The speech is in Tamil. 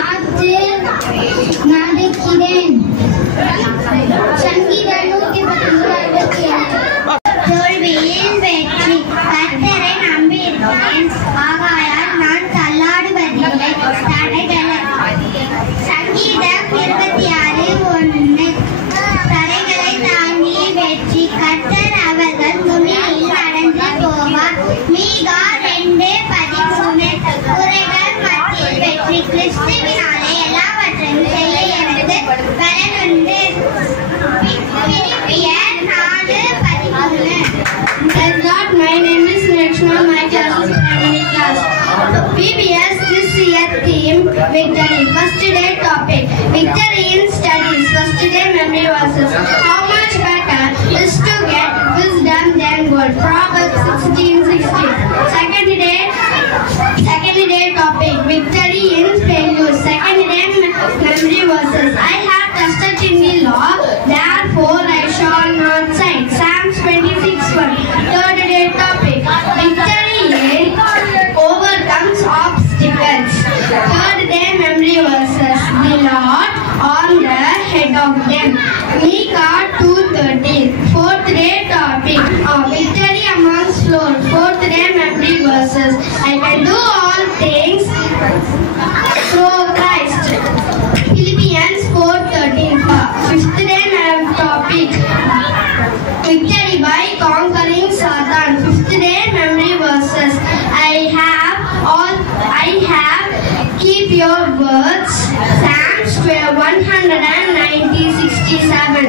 பார்த்து நடக்கிறேன். சங்கீதம் 167. தோல்வியில் வெற்றி. கர்த்தரை நம்பியிருக்கிறேன், ஆகையால் நான் தள்ளாடுவதில்லை. தடைகளை. சங்கீதம் 26:1. தடைகளை தாங்கி வெற்றி. கர்த்தர் அவர்கள் முன்னிலையில் நடந்து போவார். மீகா 2:13. குறைகள் மத்தியில் வெற்றி. கிறிஸ்துவினாலே எல்லாவற்றையும் செய்ய எனக்கு பலனுண்டு. பிலிப்பியர் 4:13. My name is Nirshma. My class is primary class. PBS this year theme victory. First day topic victory in studies. First day memory verses. How much better is to get wisdom than gold. Proverbs 16:16. Second day topic victory in failure. Second day memory verses. I have trusted in the law, therefore I shall not sin. Psalms 26:1. Third day topic victory in overcomes obstacles. Third day memory verses. The Lord on the head of them. Micah 2:13. Fourth day topic victory amongst floor. Fourth day memory verses. I can do all things through Christ. Philippians 4:13. Fifth day topic victory by conquering Satan. Fifth day memory verses. I have keep your words. Psalms 190:67.